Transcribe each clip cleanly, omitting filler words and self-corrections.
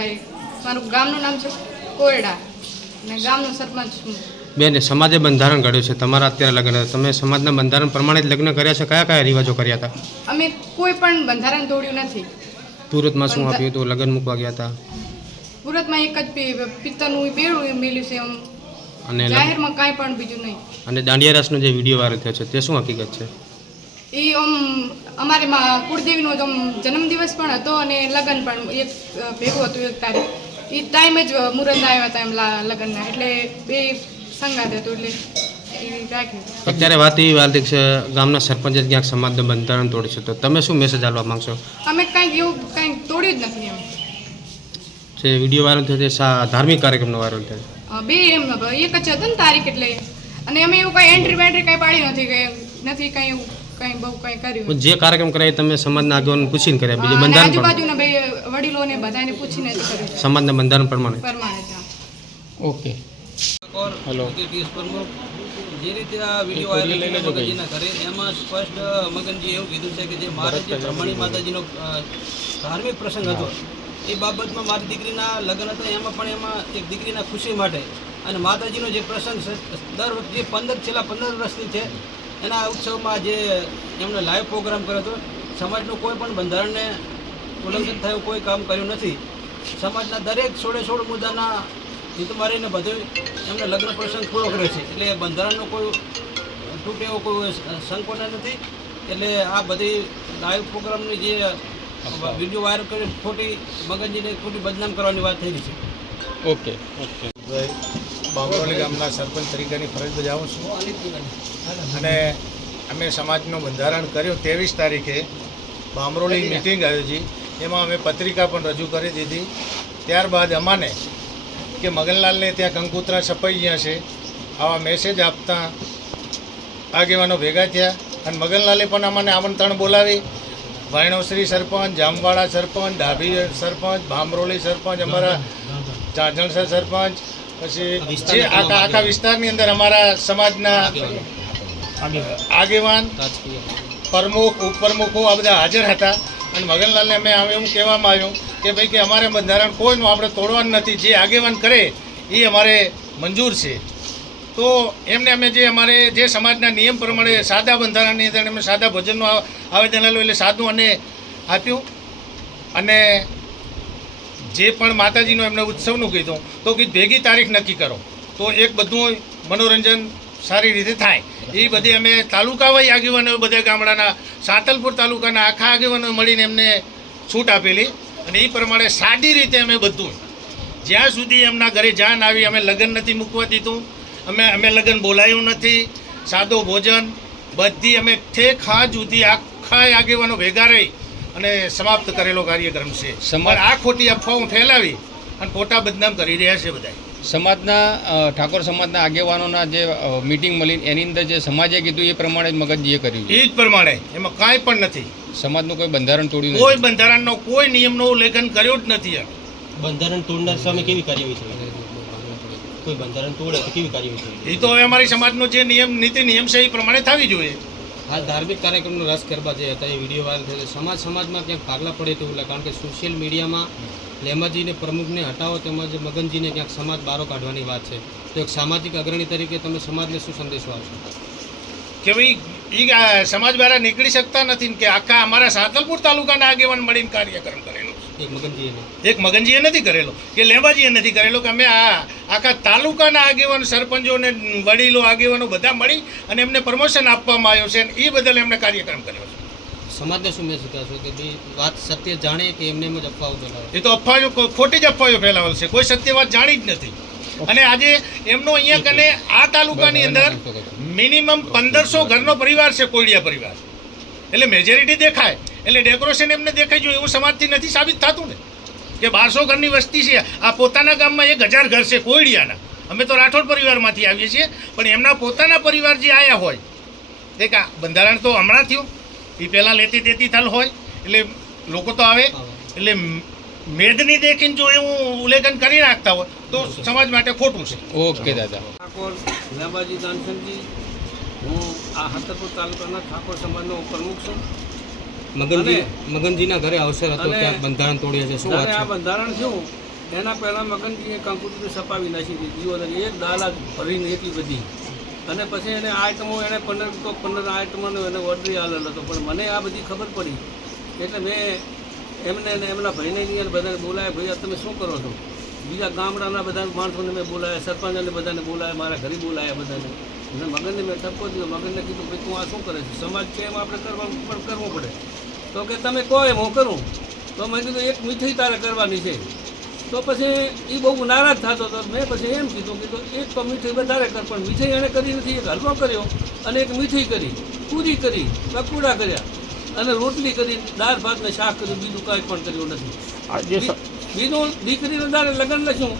ભાઈ. મારું ગામનું નામ છે કોયડા અને ગામનો સરપંચ છું. બેન, સમાજે બંધારણ ઘડ્યું છે, તમારા અત્યારે લગ્ન હતા, તમે સમાજના બંધારણ પ્રમાણે જ લગ્ન કર્યા છે, કયા કયા રિવાજો કર્યા હતા? અમે કોઈ પણ બંધારણ તોડ્યું નથી. સુરતમાં શું આપ્યું હતું? લગ્ન મૂકવા ગયા હતા સુરતમાં એક જ પિત્તરનું બેડું મેલ્યું છે એમ, અને જાહેરમાં કાંઈ પણ બીજું નહીં. અને દાંડિયા રાસનો જે વિડીયો વાયરલ થયો છે તે શું હકીકત છે? એ અમારે કુળદેવીનો જન્મદિવસ પણ હતો અને લગ્ન પણ એક ભેગું હતું એક તારીખ. એ ટાઈમે જ મુહૂર્ત આવ્યા હતા એમ લગ્નના, એટલે બે સંગાત હતું એટલે એ રાખ્યું. અત્યારે વાત એવી વાલતી છે ગામના સરપંચે ક્યાંક સમાજનું બંધારણ તોડ્યું છે, તો તમે શું મેસેજ આપવા માંગશો? અમે કાંઈક એવું કાંઈક તોડ્યું જ નથી એમ. જે વિડીયો વાયરલ થયો તે ધાર્મિક કાર્યક્રમનો વાયરલ થયો? બે એમ એક જ હતું ને તારીખ એટલે, અને અમે એવું કાંઈ એન્ટ્રી બેન્ટ્રી કાંઈ પાડી નથી કાંઈ એવું કાંઈ બહુ કાંઈ કર્યું. જે કાર્યક્રમ કરાય તમે સમાજના આગેવાન પૂછીને કર્યા? બીજું અને બંધારણ આજુબાજુના બે વડીલોને બધાને પૂછીને જ કર્યું સમાજના બંધારણ પ્રમાણે? પ્રમાણે જ. ઓકે. હેલો. જે રીતે આ વિડીયો વાયરલ મગનજીના ઘરે, એમાં સ્પષ્ટ મગનજી એવું કીધું છે કે જે મારે જે બ્રહ્મણી માતાજીનો ધાર્મિક પ્રસંગ હતો એ બાબતમાં મારી દીકરીના લગ્ન હતા, એમાં એક દીકરીના ખુશી માટે અને માતાજીનો જે પ્રસંગ છે દર વખતે છેલ્લા 15 વર્ષથી છે, એના ઉત્સવમાં જે એમણે લાઈવ પ્રોગ્રામ કર્યો હતો. સમાજનું કોઈ પણ બંધારણને ઉલ્લંઘન થયું કોઈ કામ કર્યું નથી. સમાજના દરેક 16 મુદ્દાના હિત મારીને બધું એમને લગ્ન પ્રસંગ પૂરો કર્યો છે. એટલે બંધારણનો કોઈ તૂટે એવો કોઈ સંકોચ નથી. એટલે આ બધી લાઈવ પ્રોગ્રામની જે વિડીયો વાયરલ કરી ખોટી મગનજીને ખોટી બદનામ કરવાની વાત થઈ રહી છે. ઓકે. બામરોલી ગામના સરપંચ તરીકેની ફરજ બજાવું છું અને અમે સમાજનું બંધારણ કર્યું 23 તારીખે બામરોલી મિટિંગ આયોજી. એમાં અમે પત્રિકા પણ રજૂ કરી દીધી. ત્યારબાદ અમાને કે મગનલાલને ત્યાં કંકુતરા છપાઈ ગયા છે આવા મેસેજ આપતા આગેવાનો ભેગા થયા અને મગનલાલે પણ અમને આમંત્રણ બોલાવી. વાયણોશ્રી સરપંચ, જામવાડા સરપંચ, ડાભી સરપંચ, બામરોલી સરપંચ, અમારા ચાંચણસર સરપંચ, પછી જે આખા વિસ્તારની અંદર અમારા સમાજના આગેવાન, પ્રમુખ, ઉપપ્રમુખો આ બધા હાજર હતા. અને મગનલાલને અમે એવું કહેવામાં આવ્યું કે ભાઈ કે અમારે બંધારણ કોઈનું આપણે તોડવાનું નથી, જે આગેવાન કરે એ અમારે મંજૂર છે. તો એમને અમે અમારે જે સમાજના નિયમ પ્રમાણે સાદા બંધારણની અંદર અમે સાદા ભોજનનું આવેદન આપ્યું, એટલે સાદું અને આપ્યું. અને જે પણ માતાજીનો એમને ઉત્સવનું કીધું તો કે ભેગી તારીખ નક્કી કરો તો એક બધું મનોરંજન સારી રીતે થાય. એ બધી અમે તાલુકાવાઈ આગેવાનો બધા ગામડાના સાંતલપુર તાલુકાના આખા આગેવાનો મળીને એમને છૂટ આપેલી અને એ પ્રમાણે સાદી રીતે અમે બધું જ્યાં સુધી એમના ઘરે જાન આવી અમે લગ્ન નથી મૂકવા દીધું, અમે લગ્ન બોલાયું નથી, સાદો ભોજન બધી અમે ઠેક હાથ સુધી આખા આગેવાનો ભેગા રહી અને સમાપ્ત કરેલો કાર્યક્રમ છે. આ ખોટી અફવાઓ ફેલાવી અને ખોટા બદનામ કરી રહ્યા છે બધા. સમાજના ઠાકોર સમાજના આગેવાનોના જે મીટિંગ મળી એની અંદર જે સમાજે કીધું એ પ્રમાણે જ મગનજીએ કર્યું? એ જ પ્રમાણે, એમાં કાંઈ પણ નથી. સમાજનું કોઈ બંધારણ તોડ્યું? કોઈ બંધારણનો કોઈ નિયમનો ઉલ્લેખન કર્યો જ નથી. બંધારણ તોડનાર સામે કેવી કાર્યવાહી છે? કોઈ બંધારણ તોડે તો કેવી કાર્યવાહી છે? એ તો હવે અમારી સમાજનો જે નીતિ નિયમ છે એ પ્રમાણે થવી જોઈએ. હાલ ધાર્મિક કાર્યક્રમનો રસ ગરબા જે હતા એ વિડીયો વાયરલ થયો, સમાજમાં ક્યાંક ભાગલા પડે તેવું લાગે, કારણ કે સોશિયલ મીડિયામાં લેમાજીને પ્રમુખને હટાવો તેમજ મગનજીને ક્યાંક સમાજ બારો કાઢવાની વાત છે. તો એક સામાજિક અગ્રણી તરીકે તમે સમાજને શું સંદેશો આપશો? કે ભાઈ એ સમાજ દ્વારા નીકળી શકતા નથી કે આખા અમારા સાંતલપુર તાલુકાના આગેવાન મળીને કાર્યક્રમ કરેલો. એક મગનજીએ નથી કરેલો કે લેમાજીએ નથી કરેલો, કે અમે આખા તાલુકાના આગેવાન સરપંચોને વડીલો આગેવાનો બધા મળી અને એમને પ્રમોશન આપવામાં આવ્યો છે અને એ બદલ એમણે કાર્યક્રમ કર્યો છે. સમાજને શું મેસેજ આપશો કે ભાઈ વાત સત્ય જાણે કે એમને એમ જ અફવાઓ ફેલાવે? એ તો અફવાઓ ખોટી જ અફવાઓ ફેલાવેલ છે, કોઈ સત્ય વાત જાણી જ નથી. અને આજે એમનો અહીંયા કને આ તાલુકાની અંદર મિનિમમ 1500 ઘરનો પરિવાર છે, કોળિયા પરિવાર, એટલે મેજોરિટી દેખાય એટલે ડેકોરેશન એમને દેખાય જોઈએ એવું સમાજથી નથી સાબિત થતું ને. કે 1200 ઘરની વસ્તી છે, આ પોતાના ગામમાં 1000 ઘર છે કોળિયાના. અમે તો રાઠોડ પરિવારમાંથી આવીએ છીએ, પણ એમના પોતાના પરિવાર જે આવ્યા હોય એક બંધારણ તો હમણાં થયું, એ પહેલાં લેતી દેતી થલ હોય એટલે લોકો તો આવે, એટલે મેદની દેખીને જો એવું ઉલ્લેખન કરી નાખતા હોય તો સમાજ માટે ખોટું છે. ઓકે દાદા. ઠાકોર લેમાજી દાનસનજી, હું આ હાથરપુર તાલુકાના ઠાકોર સમાજનો પ્રમુખ છું. મગનજીના ઘરે અવસર હતો ત્યાં બંધારણ તોડ્યા છે, શું વાત આ છે? બંધારણ થયું એના પહેલાં મગનજીએ કંકુતરી સપાવી નાખી હતી દીવો એક દાલા ભરીને એટલી બધી, અને પછી એને આઈટમો એને 15 આઈટમોનો એને ઓર્ડર આવેલો હતો. પણ મને આ બધી ખબર પડી એટલે મેં એમને ને એમના ભાઈને અહીંયા બધાને બોલાવ્યા, ભાઈ તમે શું કરો છો? બીજા ગામડાના બધા માણસોને મેં બોલાવ્યા, સરપંચને બધાને બોલાવ્યા, મારા ઘરે બોલાવ્યા બધાને. અને મગનને મેં ઠપકો દીધો. મગનને કીધું ભાઈ તું આ શું કરે છે? સમાજ છે એમ આપણે કરવું પડે. તો કે તમે કહો એમ હું કરું. તો મેં કીધું એક મીઠાઈ તારે કરવાની છે. તો પછી એ બહુ નારાજ થતો હતો. મેં પછી એમ કીધું એક તો મીઠાઈ વધારે કર, પણ મીઠાઈ એણે કરી નથી. એક હલવો કર્યો અને એક મીઠાઈ કરી, પૂરી કરી, પકોડા કર્યા અને રોટલી કરી, દાળ ભાત ને શાક કર્યું, બીજું કાંઈ પણ કર્યું નથી. બીજું દીકરીને તારે લગ્ન લઈશું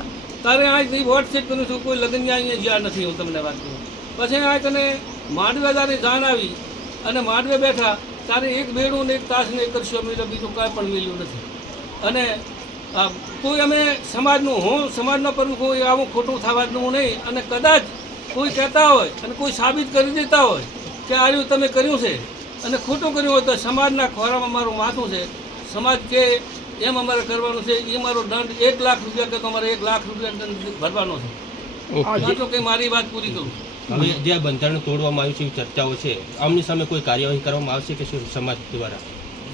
તારે આ વોટ્સએપ કરું છું, કોઈ લગ્ન અહીંયા જ્યાં નથી. હું તમને વાત કરું. પછી આ તને માંડવે તારે જાણ આવી અને માંડવે બેઠા તારે એક બેડું ને એક તાસ ને એક કરશો મિલ્યો, બીજું કાંઈ પણ મિલ્યું નથી. અને કોઈ અમે સમાજનું, હું સમાજનો પ્રમુખ હોય આવું ખોટું થવાનું નહીં. અને કદાચ કોઈ કહેતા હોય અને કોઈ સાબિત કરી દેતા હોય કે આવું તમે કર્યું છે અને ખોટું કર્યું હોય તો સમાજના ખોરામાં મારું માથું છે. સમાજ કે એમ અમારે કરવાનું છે. એ મારો દંડ 1 લાખ રૂપિયા કે તો અમારે 1 લાખ રૂપિયા દંડ ભરવાનો છે. તો કે મારી વાત પૂરી કરું. હવે જે આ બંધારણ તોડવામાં આવ્યું છે એવી ચર્ચાઓ છે, આમની સામે કોઈ કાર્યવાહી કરવામાં આવશે કે શું સમાજ દ્વારા?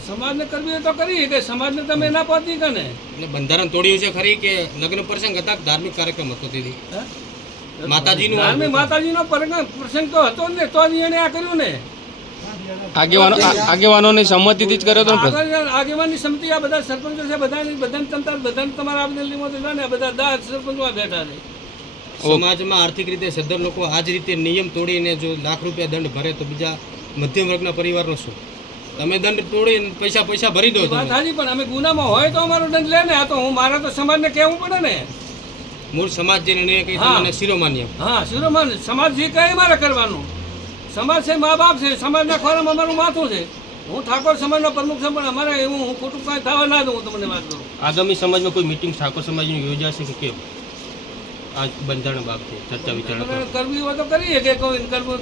સમાજને કરવી હોય તો કરીએ કે સમાજને તમે ના પાતી કે ને. એટલે બંધારણ તોડ્યું છે ખરી કે લગ્ન પ્રસંગ હતા, ધાર્મિક કાર્યક્રમ હતો તેથી માતાજીનું માતાજીનો પ્રસંગ તો હતો ને, તો એને આ કર્યું ને. આગેવાનોની સંમતિથી જ કર્યો હતો ને? આગેવાની સમિતિ આ બધા સરપંચો છે, બધાને તમારા આવેદનલીમાં તો ને બધા 10 સરપંચો આ બેઠા છે. સમાજમાં આર્થિક રીતે સદ્ધર લોકો આ જ રીતે નિયમ તોડીને જો લાખ રૂપિયા દંડ ભરે તો બીજા મધ્યમ વર્ગના પરિવારનો શું? તમે દંડ તોડીને પૈસા ભરી દો. વાત હાજી, પણ અમે ગુનામાં હોય તો અમારો દંડ લે ને. આ તો હું મારા તો સમાજને કહેવું પડે ને. મૂળ સમાજ જે નિર્ણય કહી તમને શિરોમાન્ય. હા, શિરોમાન્ય સમાજ જે કહે મારે કરવાનું. સમાજ છે, મા બાપ છે, સમાજના ખોરામાં અમારું માથું છે. હું ઠાકોર સમાજનો પ્રમુખ છું, પણ અમારે એવું હું ખોટું કાંઈ થવા ના દઉં. હું તમને વાત કરું. આગામી સમાજમાં કોઈ મિટિંગ ઠાકોર સમાજની યોજાશે કે કેમ? આ બંધારણ બાબતે ચર્ચા વિચારણા કરવી હોય તો કરીએ કે કોઈ કરવું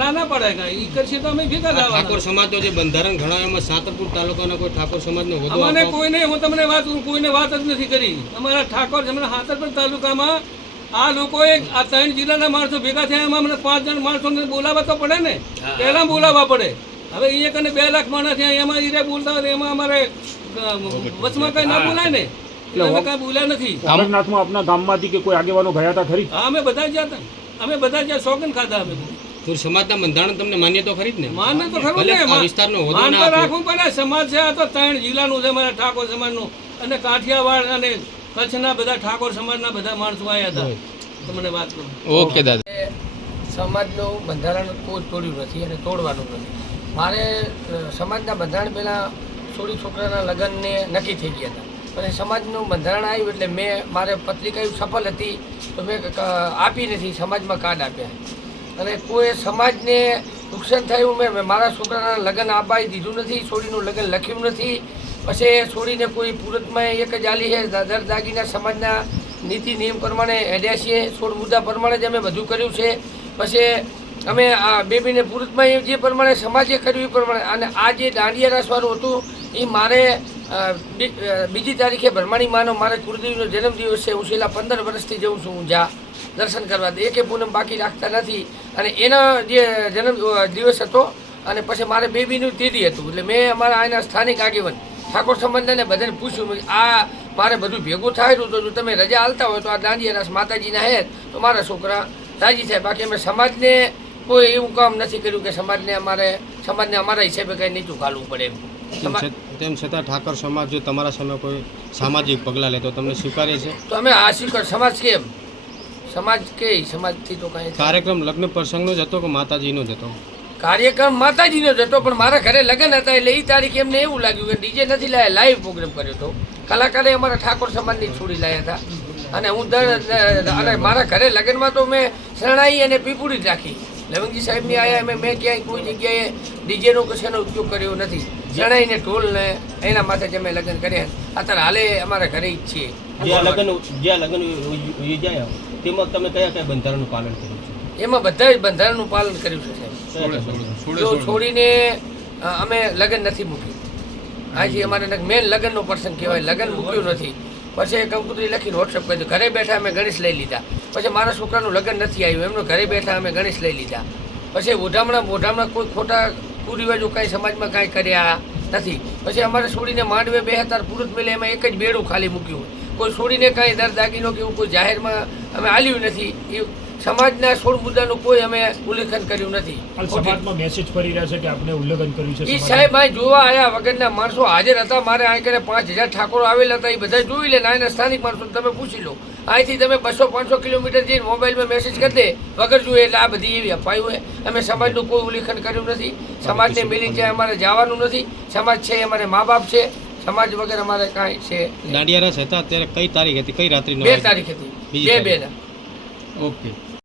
ના પડે કાંઈ. એ કરશે તો અમે ભેગા થવાના. ઠાકોર સમાજનો જે બંધારણ ઘણામાં સાતરપુર તાલુકાના કોઈ ઠાકોર સમાજનો હોદ્દો અમને કોઈને, હું તમને વાત કરું, કોઈને વાત જ નથી કરી. અમારા ઠાકોર સાતરપુર તાલુકામાં આ લોકોએ આ 3 જિલ્લાના માણસો ભેગા થયા. એમાં અમને 5 જણ માણસોને બોલાવવા તો પડે ને, પહેલાં બોલાવવા પડે. હવે અહીંયા કને 2 લાખ માણસ થયા, એમાં હીરે બોલતા હોય એમાં અમારે વચમાં કઈ ના બોલાય ને. અમે કાંઈ બોલ્યા નથી. અમરનાથમાં આપના ગામમાંથી કે કોઈ આગેવાનો ગયા હતા ખરી? હા, અમે બધા ગયા હતા. અમે બધા જ્યાં શોખીન ખાધા. અમે તો સમાજના બંધારણ તમને માન્ય તો ખરી જ ને? માન્ય તો ખરું ને. આ વિસ્તારનો હોદ્દો માન ના તો આપ્યો. રાખવું પડે. સમાજ છે આ તો 3 જિલ્લાનું છે મારા ઠાકોર સમાજનું. અને કાઠિયાવાડ અને કચ્છના બધા ઠાકોર સમાજના બધા માણસો આવ્યા હતા. તમને વાત કરું. ઓકે દાદા. સમાજનું બંધારણ કોઈ તોડ્યું નથી અને તોડવાનું નથી. મારે સમાજના બંધારણ પહેલાં છોકરાના લગ્નને નક્કી થઈ ગયા હતા. પણ એ સમાજનું બંધારણ આવ્યું એટલે મેં મારે પત્રિકા સફળ હતી તો મેં આપી નથી, સમાજમાં કાર્ડ આપ્યા. અને કોઈ સમાજને નુકસાન થયું મેં મારા છોકરાના લગ્ન આપાઈ દીધું નથી, છોડીનું લગ્ન લખ્યું નથી. પછી છોડીને કોઈ પુરતમાં એક જ આલી છે. દર દાગીના સમાજના નીતિ નિયમ પ્રમાણે હેડ્યા છીએ. 16 મુદ્દા પ્રમાણે જ અમે બધું કર્યું છે. પછી અમે આ બેબીને પુરતમાં જે પ્રમાણે સમાજે કર્યું એ પ્રમાણે. અને આ જે દાંડિયા રાસવાનું હતું એ મારે 2 તારીખે બ્રહ્માણી માનો મારે કુળદેવીનો જન્મદિવસ છે. હું છેલ્લા 15 વર્ષથી જઉં છું. હું દર્શન કરવા એકે પૂનમ બાકી રાખતા નથી. અને એનો જે જન્મ દિવસ હતો અને પછી મારે બેબીનું તિથિ હતું. એટલે મેં અમારા અહીંના સ્થાનિક આગેવાન ઠાકોર સમાજને બધાને પૂછ્યું આ મારે બધું ભેગું થાયેલું તો જો તમે રજા હાલતા હોય તો આ દાંડિયા રાસ માતાજીના હે તો મારા છોકરા રાજી થાય. બાકી અમે સમાજને કોઈ એવું કામ નથી કર્યું કે સમાજને અમારા હિસાબે કંઈ નીચું ઘાલવું પડે એમ. તેમ છતાં ઠાકોર સમાજ જો તમારા સામે કોઈ સામાજિક પગલાં લે તો તમને સ્વીકારે છે? તો અમે આ સ્વીકાર સમાજ કેમ સમાજથી તો કાંઈ કાર્યક્રમ લગ્ન પ્રસંગનો જ હતો કે માતાજીનો જ હતો? કાર્યક્રમ માતાજીનો જ હતો, પણ મારા ઘરે લગ્ન હતા એટલે એ તારીખે એમને એવું લાગ્યું કે ડીજે નથી લાયા, લાઈવ પ્રોગ્રામ કર્યો હતો. કલાકારે અમારા ઠાકોર સમાજની છોડી લાયા હતા. અને હું અને મારા ઘરે લગ્નમાં તો મેં શરણાઈ અને પીપુડી જ રાખી. લવંગજી સાહેબની આયા મેં ક્યાંય કોઈ જગ્યાએ ડીજેનો કશાનો ઉપયોગ કર્યો નથી. શરણાઈને ઢોલને એના માથે જ અમે લગ્ન કર્યા. અત્યારે હાલે અમારા ઘરે જ છીએ. જ્યાં લગ્ન યોજાયા તેમાં તમે કયા બંધારણનું પાલન કર્યું છે? એમાં બધા જ બંધારણનું પાલન કર્યું છે સાહેબ. જો છોડીને અમે લગ્ન નથી મૂક્યું. આજે અમારે મેન લગ્નનો પ્રસંગ કહેવાય, લગ્ન મૂક્યું નથી. પછી કંકોત્રી લખીને વોટ્સઅપ કરી દીધું. ઘરે બેઠા અમે ગણેશ લઈ લીધા. પછી મારા છોકરાનું લગ્ન નથી આવ્યું, એમનું ઘરે બેઠા અમે ગણેશ લઈ લીધા. પછી ઓઢામણા કોઈ ખોટા કુરિવાજો કાંઈ સમાજમાં કાંઈ કર્યા નથી. પછી અમારે છોડીને માંડવે બે હતા પુરુષ મેલે એમાં એક જ બેડું ખાલી મૂક્યું હોય. કોઈ છોડીને કાંઈ દર દાગીનો કે એવું કોઈ જાહેરમાં અમે આલ્યું નથી. એ સમાજના 16 મુદ્દાનું કોઈ અમે ઉલ્લેખન કર્યું નથી. હાલ સમાજમાં મેસેજ ફરી રહ્યા છે કે આપણે ઉલ્લંઘન કર્યું છે એ સમાજમાં. સાહેબ અહીં જોવા આવ્યા વગરના માણસો હાજર હતા. મારે અહીં કરે 5000 ઠાકોરો આવેલા હતા. એ બધા જોઈ લે. અહીંના સ્થાનિક માણસો તમે પૂછી લો. અહીંથી તમે 200-500 કિલોમીટર જઈને મોબાઈલમાં મેસેજ કરી દે વગર જોઈએ. એટલે આ બધી એવી અપાયું હોય. અમે સમાજનું કોઈ ઉલ્લેખન કર્યું નથી. સમાજને મિલી જાય અમારે જવાનું નથી. સમાજ છે અમારે મા બાપ છે. સમાજ વગર અમારે કાંઈ છે નહીં. દાંડિયા રસ હતા ત્યારે કઈ તારીખ હતી, કઈ રાત્રિનો 2 તારીખ હતી. 2/2 ના. ઓકે.